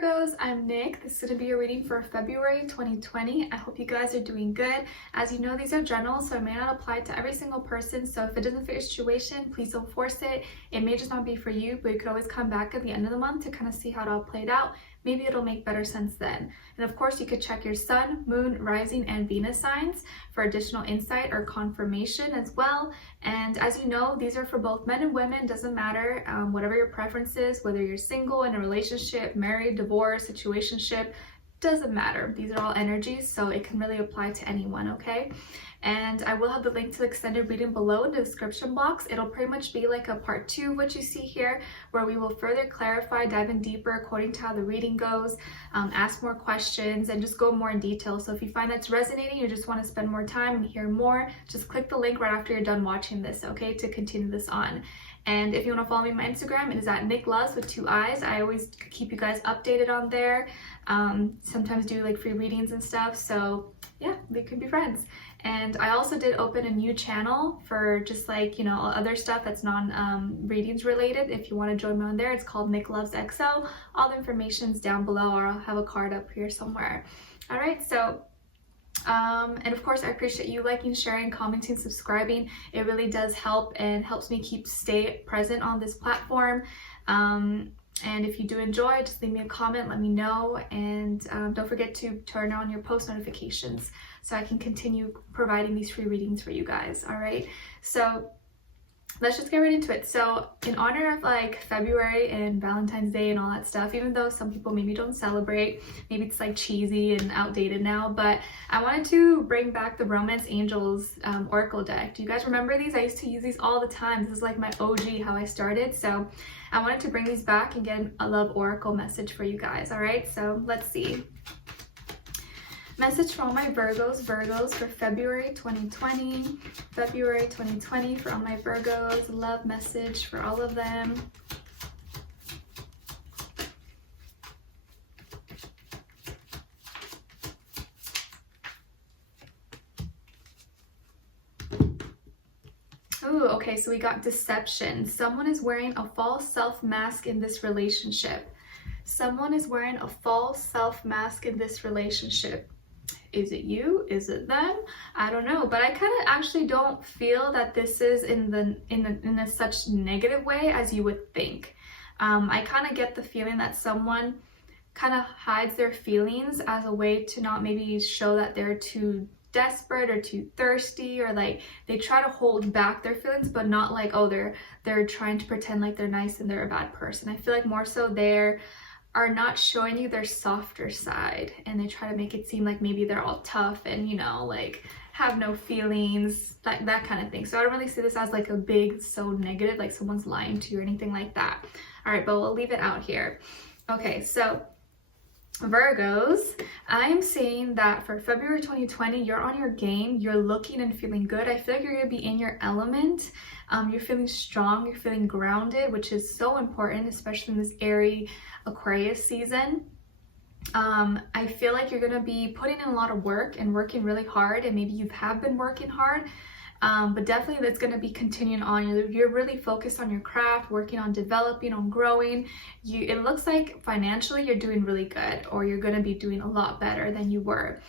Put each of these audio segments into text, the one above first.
Virgos, I'm Nick. This is going to be your reading for February 2020. I hope you guys are doing good. As you know, these are general, so it may not apply to every single person. So if it doesn't fit your situation, please don't force it. It may just not be for you, but you could always come back at the end of the month to kind of see how it all played out. Maybe it'll make better sense then. And of course, you could check your sun, moon, rising, and Venus signs for additional insight or confirmation as well. And as you know, these are for both men and women. Doesn't matter, whatever your preference is, whether you're single, in a relationship, married, divorced, situationship, doesn't matter. These are all energies, so it can really apply to anyone, okay? And I will have the link to the extended reading below in the description box. It'll pretty much be like a part 2 of what you see here, where we will further clarify, dive in deeper according to how the reading goes, ask more questions, and just go more in detail. So if you find that's resonating, you just want to spend more time and hear more, just click the link right after you're done watching this, okay, to continue this on. And if you want to follow me on my Instagram, it is at NicLoves with 2 eyes. I always keep you guys updated on there. Sometimes do like free readings and stuff. So yeah, we could be friends. And I also did open a new channel for just like, you know, other stuff that's non-readings related. If you want to join me on there, it's called NicLoves XO. All the information's down below, or I'll have a card up here somewhere. All right, so and of course, I appreciate you liking, sharing, commenting, subscribing. It really does help and helps me stay present on this platform. And if you do enjoy, just leave me a comment, let me know, and don't forget to turn on your post notifications so I can continue providing these free readings for you guys. All right, so let's just get right into it. So in honor of like February and Valentine's Day and all that stuff, even though some people maybe don't celebrate, maybe it's like cheesy and outdated now, but I wanted to bring back the Romance Angels Oracle deck. Do you guys remember these? I used to use these all the time. This is like my OG, how I started. So I wanted to bring these back and get a love oracle message for you guys. All right, so let's see. Message for all my Virgos for February 2020. February 2020 for all my Virgos. Love message for all of them. Ooh, okay, so we got deception. Someone is wearing a false self mask in this relationship. Someone is wearing a false self mask in this relationship. Is it you? Is it them? I don't know, but I kind of actually don't feel that this is in a such negative way as you would think. I kind of get the feeling that someone kind of hides their feelings as a way to not maybe show that they're too desperate or too thirsty, or like they try to hold back their feelings, but not like, oh, they're trying to pretend like they're nice and they're a bad person. I feel like more so are not showing you their softer side, and they try to make it seem like maybe they're all tough and, you know, like have no feelings, like that kind of thing. So I don't really see this as like a big, so negative, like someone's lying to you or anything like that. All right, but we'll leave it out here. Okay, so Virgos, I'm seeing that for February 2020, you're on your game, you're looking and feeling good. I feel like you're going to be in your element. You're feeling strong, you're feeling grounded, which is so important, especially in this airy Aquarius season. I feel like you're going to be putting in a lot of work and working really hard, and maybe you have been working hard, but definitely that's going to be continuing on. You're really focused on your craft, working on developing, on growing. It looks like financially you're doing really good, or you're going to be doing a lot better than you were.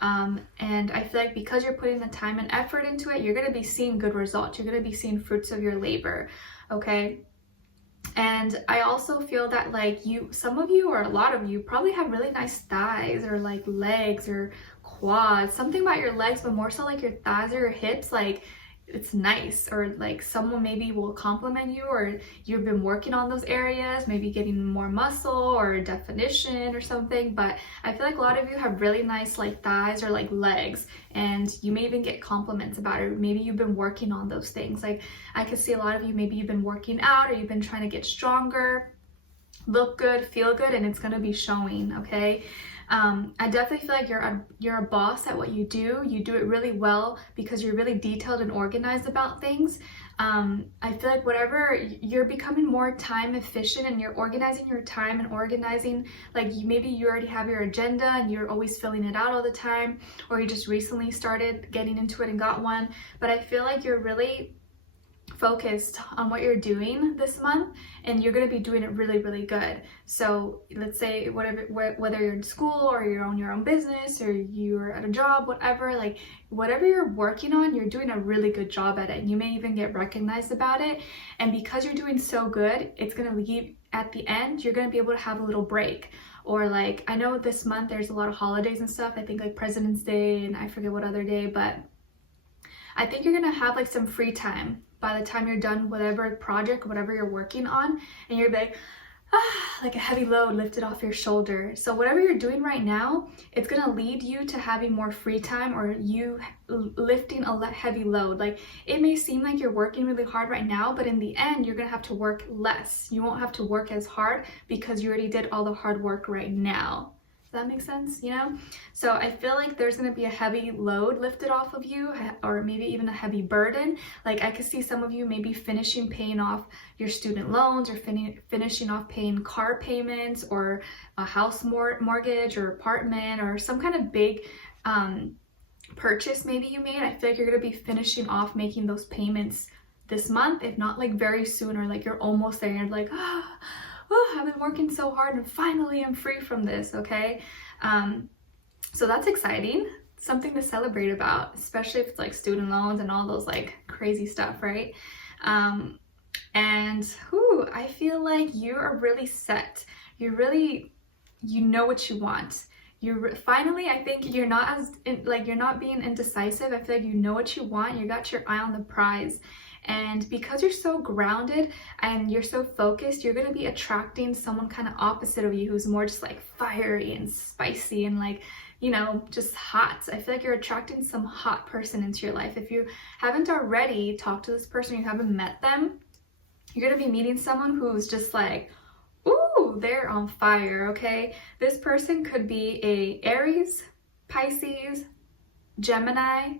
And I feel like because you're putting the time and effort into it, you're going to be seeing good results. You're going to be seeing fruits of your labor, okay? And I also feel that like some of you or a lot of you probably have really nice thighs, or like legs or quads, something about your legs, but more so like your thighs or your hips, like it's nice, or like someone maybe will compliment you, or you've been working on those areas, maybe getting more muscle or definition or something. But I feel like a lot of you have really nice like thighs or like legs, and you may even get compliments about it. Maybe you've been working on those things. Like I could see a lot of you, maybe you've been working out, or you've been trying to get stronger, look good, feel good, and it's going to be showing, okay? I definitely feel like you're a boss at what you do. You do it really well because you're really detailed and organized about things. I feel like you're becoming more time efficient, and you're organizing your time and organizing, like maybe you already have your agenda and you're always filling it out all the time, or you just recently started getting into it and got one. But I feel like you're really focused on what you're doing this month, and you're going to be doing it really, really good. So let's say whether you're in school or you're on your own business or you're at a job, whatever, like whatever you're working on, you're doing a really good job at it, and you may even get recognized about it. And because you're doing so good, it's going to leave at the end, you're going to be able to have a little break. Or like, I know this month there's a lot of holidays and stuff, I think like President's Day and I forget what other day, but I think you're gonna have like some free time by the time you're done whatever project, whatever you're working on, and you're like, like a heavy load lifted off your shoulder. So whatever you're doing right now, it's gonna lead you to having more free time, or you lifting a heavy load. Like it may seem like you're working really hard right now, but in the end, you're gonna have to work less. You won't have to work as hard because you already did all the hard work right now. Does that make sense? You know? So I feel like there's going to be a heavy load lifted off of you, or maybe even a heavy burden. Like I could see some of you maybe finishing paying off your student loans, or finishing off paying car payments, or a house mortgage or apartment, or some kind of big purchase maybe you made. I feel like you're going to be finishing off making those payments this month, if not like very soon, or like you're almost there and you're like, oh, I've been working so hard and finally I'm free from this, okay? So that's exciting, something to celebrate about, especially if it's like student loans and all those like crazy stuff, right? And I feel like you are really set. You know what you want. Finally, I think you're not you're not being indecisive. I feel like you know what you want. You got your eye on the prize. And because you're so grounded and you're so focused, you're going to be attracting someone kind of opposite of you, who's more just like fiery and spicy and like, you know, just hot. I feel like you're attracting some hot person into your life. If you haven't already talked to this person, you haven't met them, you're going to be meeting someone who's just like, ooh, they're on fire, okay? This person could be a Aries, Pisces, Gemini,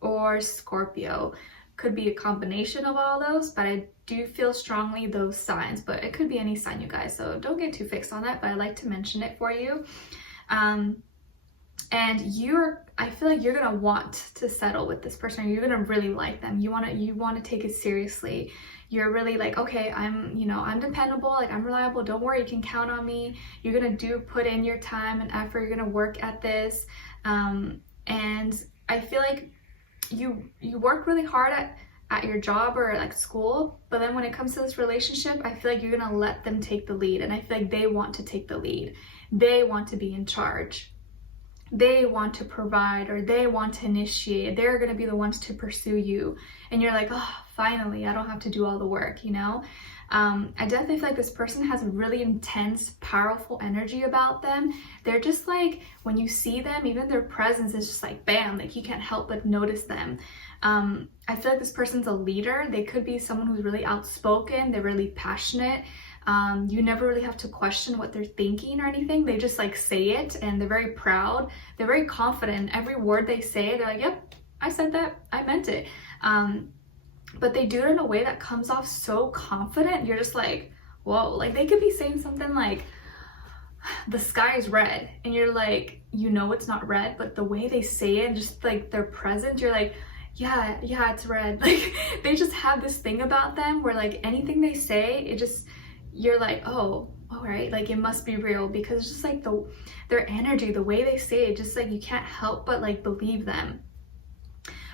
or Scorpio. Could be a combination of all those, but I do feel strongly those signs, but it could be any sign, you guys, so don't get too fixed on that, but I like to mention it for you. And I feel like you're gonna want to settle with this person. You're gonna really like them. You want to take it seriously. You're really like, okay, I'm dependable, like I'm reliable, don't worry, you can count on me. You're gonna put in your time and effort, you're gonna work at this. And I feel like you work really hard at your job or like school, but then when it comes to this relationship, I feel like you're gonna let them take the lead, and I feel like they want to take the lead. They want to be in charge. They want to provide, or they want to initiate. They're gonna be the ones to pursue you, and you're like, oh, finally, I don't have to do all the work, you know? I definitely feel like this person has a really intense, powerful energy about them. They're just like, when you see them, even their presence is just like, bam, like you can't help but notice them. I feel like this person's a leader. They could be someone who's really outspoken. They're really passionate. You never really have to question what they're thinking or anything. They just like say it, and they're very proud. They're very confident. Every word they say, they're like, yep, I said that, I meant it. But they do it in a way that comes off so confident. You're just like, whoa. Like they could be saying something like, the sky is red, and you're like, you know it's not red, but the way they say it, just like their presence, you're like, yeah, it's red. Like they just have this thing about them where like anything they say, it just, you're like, oh, all right, like it must be real, because it's just like their energy, the way they say it, just like you can't help but like believe them.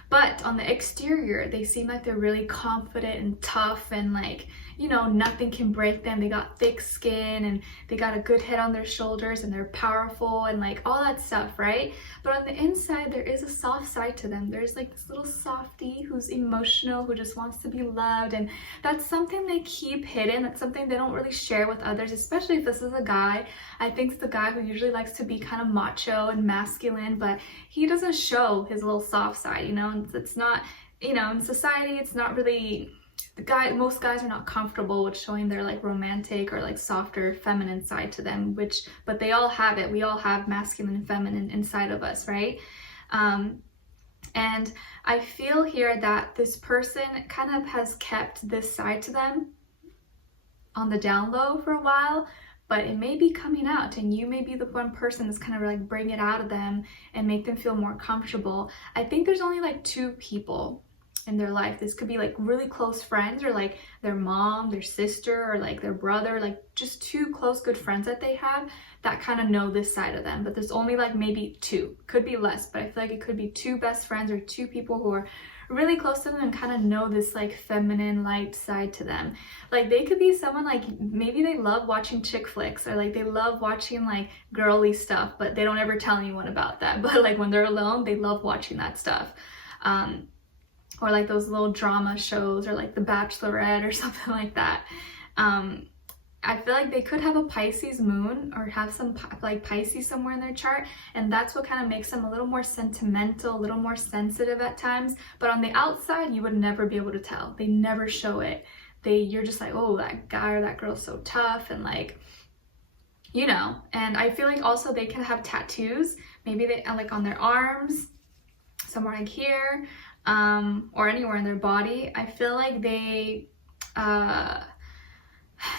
But on the exterior, they seem like they're really confident and tough, and like, you know, nothing can break them. They got thick skin, and they got a good head on their shoulders, and they're powerful and like all that stuff, right? But on the inside, there is a soft side to them. There's like this little softie who's emotional, who just wants to be loved, and that's something they keep hidden. That's something they don't really share with others, especially if this is a guy. I think it's the guy who usually likes to be kind of macho and masculine, but he doesn't show his little soft side, you know? It's not, you know, in society, it's not really, most guys are not comfortable with showing their like romantic or like softer feminine side to them, but they all have it. We all have masculine and feminine inside of us, right? And I feel here that this person kind of has kept this side to them on the down low for a while, but it may be coming out, and you may be the one person that's kind of like bring it out of them and make them feel more comfortable. I think there's only like two people in their life. This could be like really close friends, or like their mom, their sister, or like their brother, like just two close good friends that they have that kind of know this side of them. But there's only like maybe two, could be less, but I feel like it could be two best friends or two people who are really close to them and kind of know this like feminine light side to them. Like they could be someone like maybe they love watching chick flicks, or like they love watching like girly stuff, but they don't ever tell anyone about that. But like when they're alone, they love watching that stuff. Or like those little drama shows, or like The Bachelorette or something like that. I feel like they could have a Pisces moon, or have some like Pisces somewhere in their chart, and that's what kind of makes them a little more sentimental, a little more sensitive at times. But on the outside, you would never be able to tell. They never show it. You're just like, oh, that guy or that girl's so tough, and like, you know. And I feel like also they can have tattoos, maybe they like on their arms, somewhere like here, or anywhere in their body. I feel like they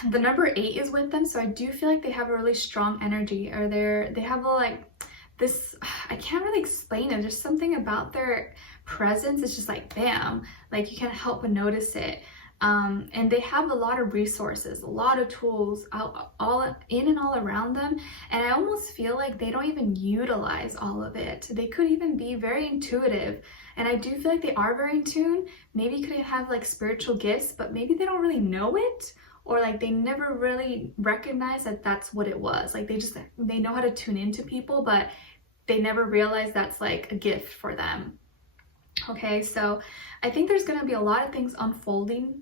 the number 8 is with them, so I do feel like they have a really strong energy, or they have a like this, I can't really explain it, there's something about their presence, it's just like bam, like you can't help but notice it. And they have a lot of resources, a lot of tools all in and all around them, and I almost feel like they don't even utilize all of it. They could even be very intuitive, and I do feel like they are very in tune. Maybe could have like spiritual gifts, but maybe they don't really know it, or like they never really recognize that that's what it was. Like they know how to tune into people, but they never realize that's like a gift for them. Okay, so I think there's going to be a lot of things unfolding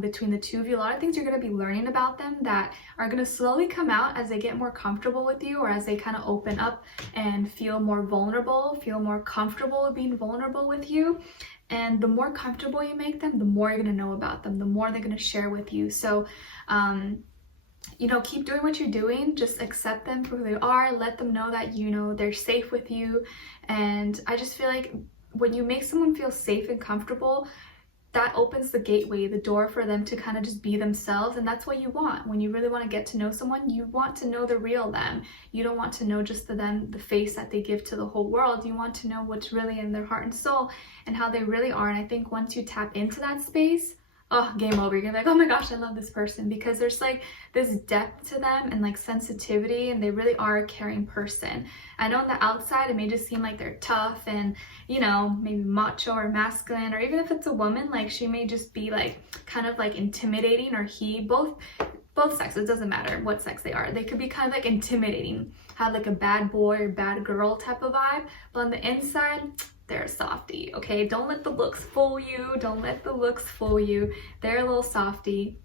between the two of you. A lot of things you're going to be learning about them that are going to slowly come out as they get more comfortable with you, or as they kind of open up and feel more vulnerable, feel more comfortable being vulnerable with you. And the more comfortable you make them, the more you're going to know about them, the more they're going to share with you. So you know, keep doing what you're doing. Just accept them for who they are. Let them know that, you know, they're safe with you. And I just feel like when you make someone feel safe and comfortable, that opens the gateway, the door for them to kind of just be themselves. And that's what you want. When you really want to get to know someone, you want to know the real them. You don't want to know just the face that they give to the whole world. You want to know what's really in their heart and soul, and how they really are. And I think once you tap into that space, oh, game over. You're gonna be like, oh my gosh, I love this person, because there's like this depth to them and like sensitivity, and they really are a caring person. I know on the outside it may just seem like they're tough and, you know, maybe macho or masculine, or even if it's a woman, like she may just be like kind of like intimidating, or both sexes, it doesn't matter what sex they are. They could be kind of like intimidating, have like a bad boy or bad girl type of vibe, but on the inside, they're a softie, okay? Don't let the looks fool you. Don't let the looks fool you. They're a little softie.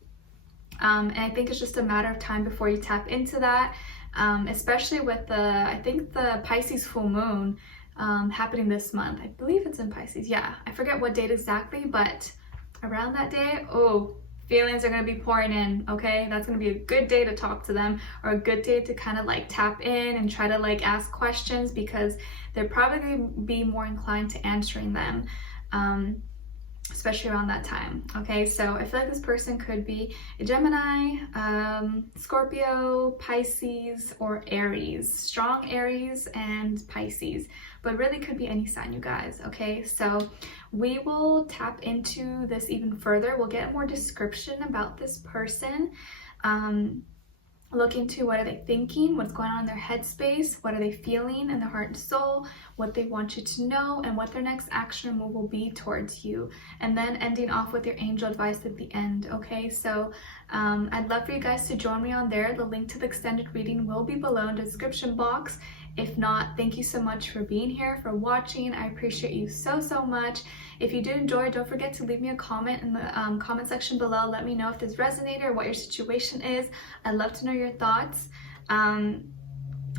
And I think it's just a matter of time before you tap into that, especially with I think the Pisces full moon happening this month. I believe it's in Pisces. Yeah, I forget what date exactly, but around that day, oh, feelings are going to be pouring in, okay? That's going to be a good day to talk to them, or a good day to kind of like tap in and try to like ask questions, because they're probably going to be more inclined to answering them, especially around that time, okay? So I feel like this person could be a Gemini, Scorpio, Pisces, or Aries. Strong Aries and Pisces, but really could be any sign, you guys, okay? So we will tap into this even further. We'll get more description about this person. Look into what are they thinking, what's going on in their headspace, what are they feeling in their heart and soul, what they want you to know, and what their next action move will be towards you. And then ending off with your angel advice at the end, okay? So I'd love for you guys to join me on there. The link to the extended reading will be below in the description box. If not, thank you so much for being here, for watching. I appreciate you so, so much. If you did enjoy, don't forget to leave me a comment in the comment section below. Let me know if this resonated or what your situation is. I'd love to know your thoughts. And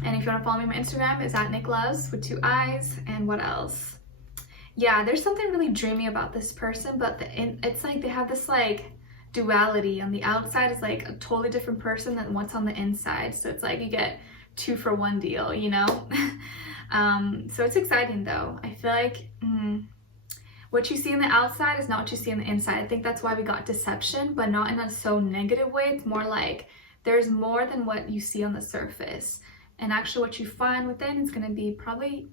if you want to follow me on my Instagram, it's at NicLoves with 2 eyes. And what else? Yeah, there's something really dreamy about this person, but it's like they have this like duality. On the outside is like a totally different person than what's on the inside. So it's like you get 2-for-1 deal, you know? So it's exciting though. I feel like what you see in the outside is not what you see on the inside. I think that's why we got deception, but not in a so negative way. It's more like there's more than what you see on the surface. And actually what you find within is going to be probably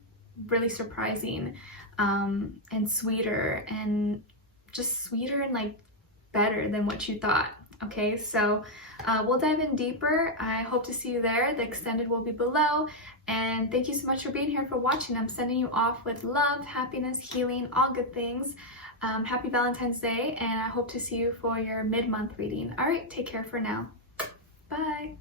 really surprising and sweeter and just sweeter and like better than what you thought. Okay, so we'll dive in deeper. I hope to see you there. The extended will be below. And thank you so much for being here, for watching. I'm sending you off with love, happiness, healing, all good things. Happy Valentine's Day, and I hope to see you for your mid-month reading. All right, take care for now. Bye.